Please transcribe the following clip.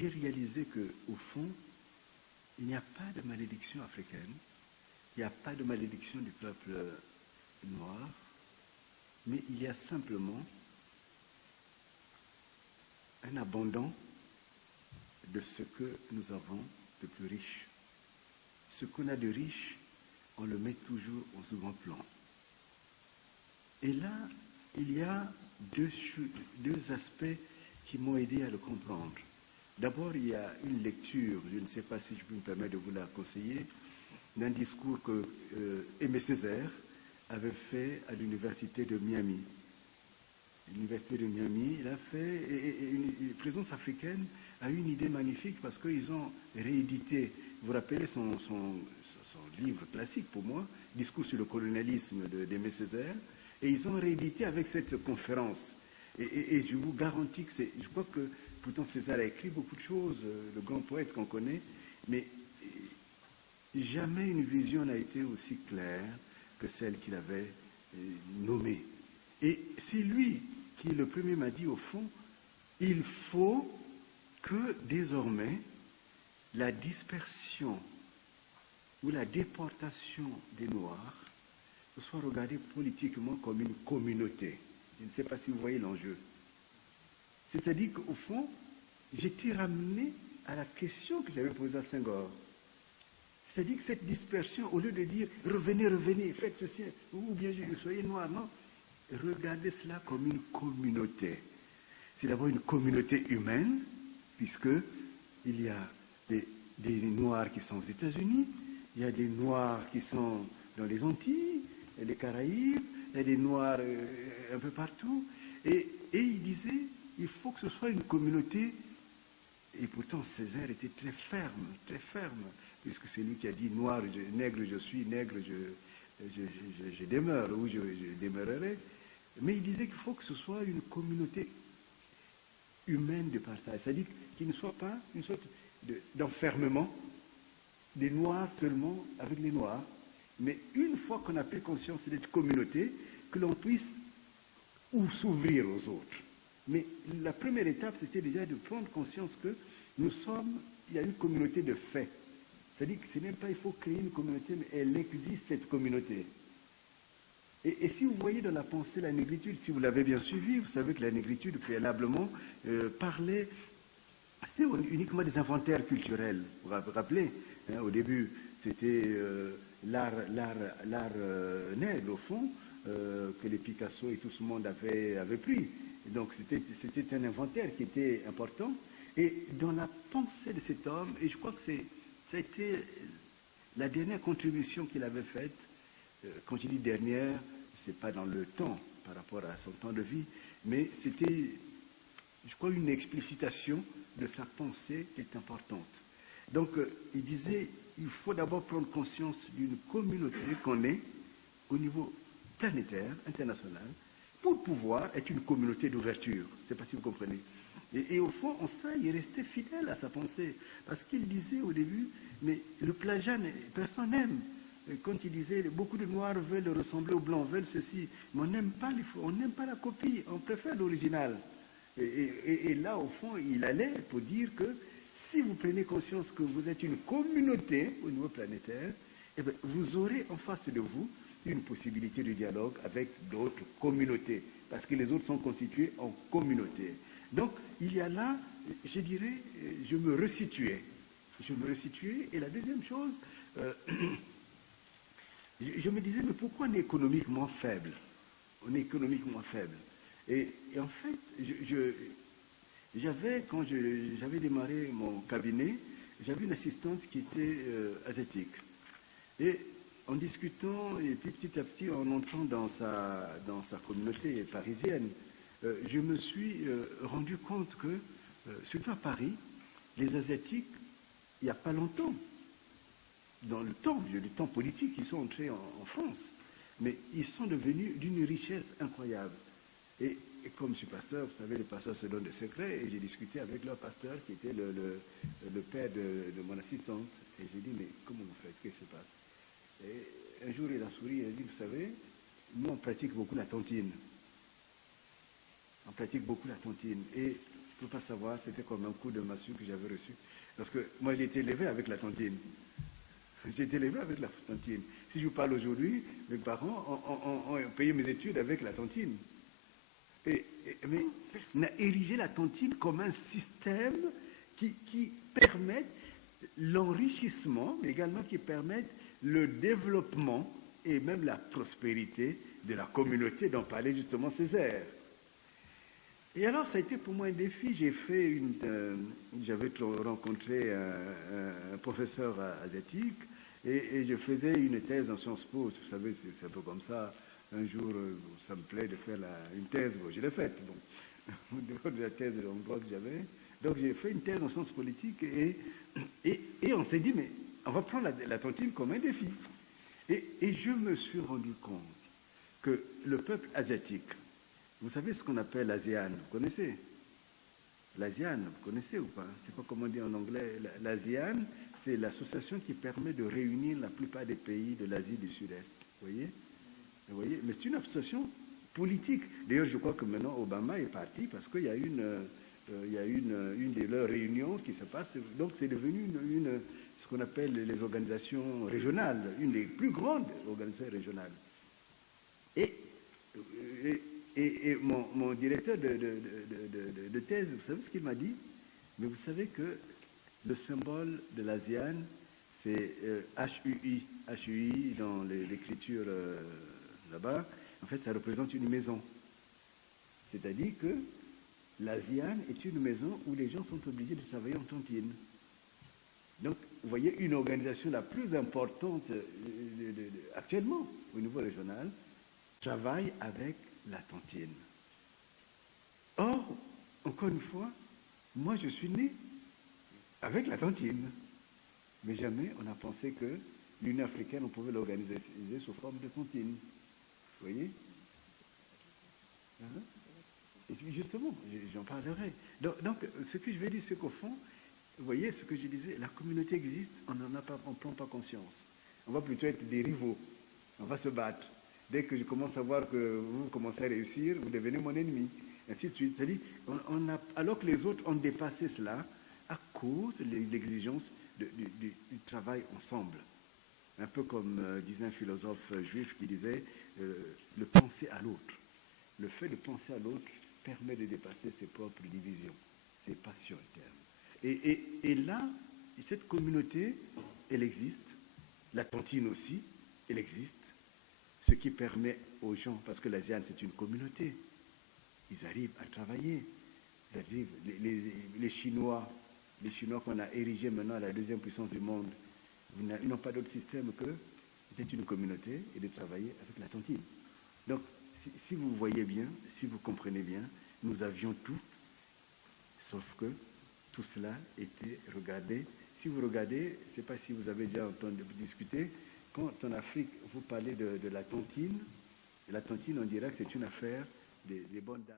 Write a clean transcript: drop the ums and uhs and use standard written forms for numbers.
j'ai réalisé qu'au fond, il n'y a pas de malédiction africaine, il n'y a pas de malédiction du peuple noir, mais il y a simplement un abandon de ce que nous avons de plus riche. Ce qu'on a de riche, on le met toujours au second plan. Et là, il y a deux aspects qui m'ont aidé à le comprendre. D'abord, il y a une lecture, je ne sais pas si je peux me permettre de vous la conseiller, d'un discours que Aimé Césaire avait fait à l'université de Miami. L'université de Miami, il a fait, et une présence africaine a eu une idée magnifique parce qu'ils ont réédité, vous vous rappelez son livre classique pour moi, Discours sur le colonialisme d'Aimé Césaire, et ils ont réédité avec cette conférence. Et je vous garantis que je crois que pourtant Césaire a écrit beaucoup de choses, le grand poète qu'on connaît, mais jamais une vision n'a été aussi claire que celle qu'il avait nommée. Et c'est lui qui, le premier, m'a dit, au fond, il faut que désormais la dispersion ou la déportation des Noirs soit regardée politiquement comme une communauté. Je ne sais pas si vous voyez l'enjeu. C'est-à-dire qu'au fond, j'étais ramené à la question que j'avais posée à Senghor. C'est-à-dire que cette dispersion, au lieu de dire revenez, revenez, faites ceci, ou bien soyez noirs, non, regardez cela comme une communauté. C'est d'abord une communauté humaine, puisqu'il y a des Noirs qui sont aux États-Unis, il y a des Noirs qui sont dans les Antilles, les Caraïbes, il y a des Noirs un peu partout. Et il disait, il faut que ce soit une communauté. Et pourtant, Césaire était très ferme, puisque c'est lui qui a dit, noir, nègre je suis, nègre je demeure, ou je demeurerai. Mais il disait qu'il faut que ce soit une communauté humaine de partage, c'est-à-dire qu'il ne soit pas une sorte d'enfermement des Noirs seulement avec les Noirs, mais une fois qu'on a pris conscience de cette communauté, que l'on puisse s'ouvrir aux autres. Mais la première étape, c'était déjà de prendre conscience que il y a une communauté de fait. C'est-à-dire que ce n'est pas il faut créer une communauté, mais elle existe, cette communauté. Et si vous voyez dans la pensée la négritude, si vous l'avez bien suivi, vous savez que la négritude, préalablement, parlait, c'était uniquement des inventaires culturels. Vous vous rappelez, hein, au début, c'était l'art nègre, au fond, que les Picasso et tout ce monde avaient pris. Et donc c'était un inventaire qui était important. Et dans la pensée de cet homme, et je crois que ça a été la dernière contribution qu'il avait faite, quand je dis dernière, ce n'est pas dans le temps par rapport à son temps de vie, mais c'était, je crois, une explicitation de sa pensée qui est importante. Donc, il disait, il faut d'abord prendre conscience d'une communauté qu'on est au niveau planétaire, international, pour pouvoir être une communauté d'ouverture. Je ne sais pas si vous comprenez. Et au fond, en ça, il est resté fidèle à sa pensée. Parce qu'il disait au début, mais le plagiat, personne n'aime. Quand il disait, beaucoup de Noirs veulent ressembler aux Blancs, veulent ceci, mais on n'aime pas la copie, on préfère l'original. Et là, au fond, il allait pour dire que si vous prenez conscience que vous êtes une communauté au niveau planétaire, eh bien, vous aurez en face de vous une possibilité de dialogue avec d'autres communautés, parce que les autres sont constitués en communautés. Donc, il y a là, je dirais, je me resituais. Et la deuxième chose, je me disais, mais pourquoi on est économiquement faible? On est économiquement faible. Et en fait, quand j'avais démarré mon cabinet, j'avais une assistante qui était asiatique. Et en discutant, et puis petit à petit, en entrant dans sa communauté parisienne, je me suis rendu compte que, surtout à Paris, les Asiatiques, il n'y a pas longtemps, dans le temps politique, ils sont entrés en France, mais ils sont devenus d'une richesse incroyable. Et comme je suis pasteur, vous savez, les pasteurs se donnent des secrets, et j'ai discuté avec leur pasteur, qui était le père de mon assistante, et j'ai dit, mais comment vous faites? Qu'est-ce qui se passe? Et un jour, il a souri, il a dit, vous savez, nous, on pratique beaucoup la tontine. On pratique beaucoup la tontine. Et pour peux pas savoir, c'était comme un coup de massue que j'avais reçu. Parce que moi, j'ai été élevé avec la tontine. J'ai été élevé avec la tontine. Si je vous parle aujourd'hui, mes parents ont payé mes études avec la tontine. Mais on a érigé la tontine comme un système qui permet l'enrichissement, mais également qui permet le développement et même la prospérité de la communauté dont parlait justement Césaire. Et alors, ça a été pour moi un défi. J'avais rencontré un professeur asiatique et je faisais une thèse en Sciences Po. Vous savez, c'est un peu comme ça. Un jour, ça me plaît de faire une thèse. Bon, je l'ai faite, bon, de la thèse en droit que j'avais. Donc, j'ai fait une thèse en sciences politiques et on s'est dit, mais on va prendre la tontine comme un défi. Et je me suis rendu compte que le peuple asiatique, vous savez ce qu'on appelle l'ASEAN, vous connaissez? L'ASEAN, vous connaissez ou pas? C'est pas comment on dit en anglais. L'ASEAN, c'est l'association qui permet de réunir la plupart des pays de l'Asie du Sud-Est. Vous voyez? Mais c'est une association politique. D'ailleurs, je crois que maintenant Obama est parti parce qu'il y a une de leurs réunions qui se passe. Donc, c'est devenu ce qu'on appelle les organisations régionales, une des plus grandes organisations régionales. Et mon directeur de thèse, vous savez ce qu'il m'a dit? Mais vous savez que le symbole de l'ASEAN, c'est HUI. HUI, dans l'écriture là-bas, en fait, ça représente une maison. C'est-à-dire que l'ASEAN est une maison où les gens sont obligés de travailler en tontine. Donc, vous voyez, une organisation la plus importante actuellement au niveau régional travaille avec la tontine. Or, encore une fois, moi je suis né avec la tontine. Mais jamais on a pensé que l'Union africaine, on pouvait l'organiser sous forme de tontine. Vous voyez? Et justement, j'en parlerai. Donc, ce que je vais dire, c'est qu'au fond, vous voyez ce que je disais, la communauté existe, on n'en prend pas conscience. On va plutôt être des rivaux, on va se battre. Dès que je commence à voir que vous commencez à réussir, vous devenez mon ennemi. Ainsi de suite. C'est-à-dire, alors que les autres ont dépassé cela à cause de l'exigence du travail ensemble. Un peu comme disait un philosophe juif qui disait le penser à l'autre. Le fait de penser à l'autre permet de dépasser ses propres divisions, ses passions internes. Et là, cette communauté, elle existe. La tontine aussi, elle existe. Ce qui permet aux gens, parce que l'ASEAN c'est une communauté, ils arrivent à travailler. Ils arrivent, les Chinois qu'on a érigés maintenant à la deuxième puissance du monde, ils n'ont pas d'autre système que d'être une communauté et de travailler avec la tontine. Donc, si vous voyez bien, si vous comprenez bien, nous avions tout, sauf que tout cela était regardé. Si vous regardez, je ne sais pas si vous avez déjà entendu discuter, quand en Afrique, vous parlez de la tontine, on dirait que c'est une affaire des bonnes dames.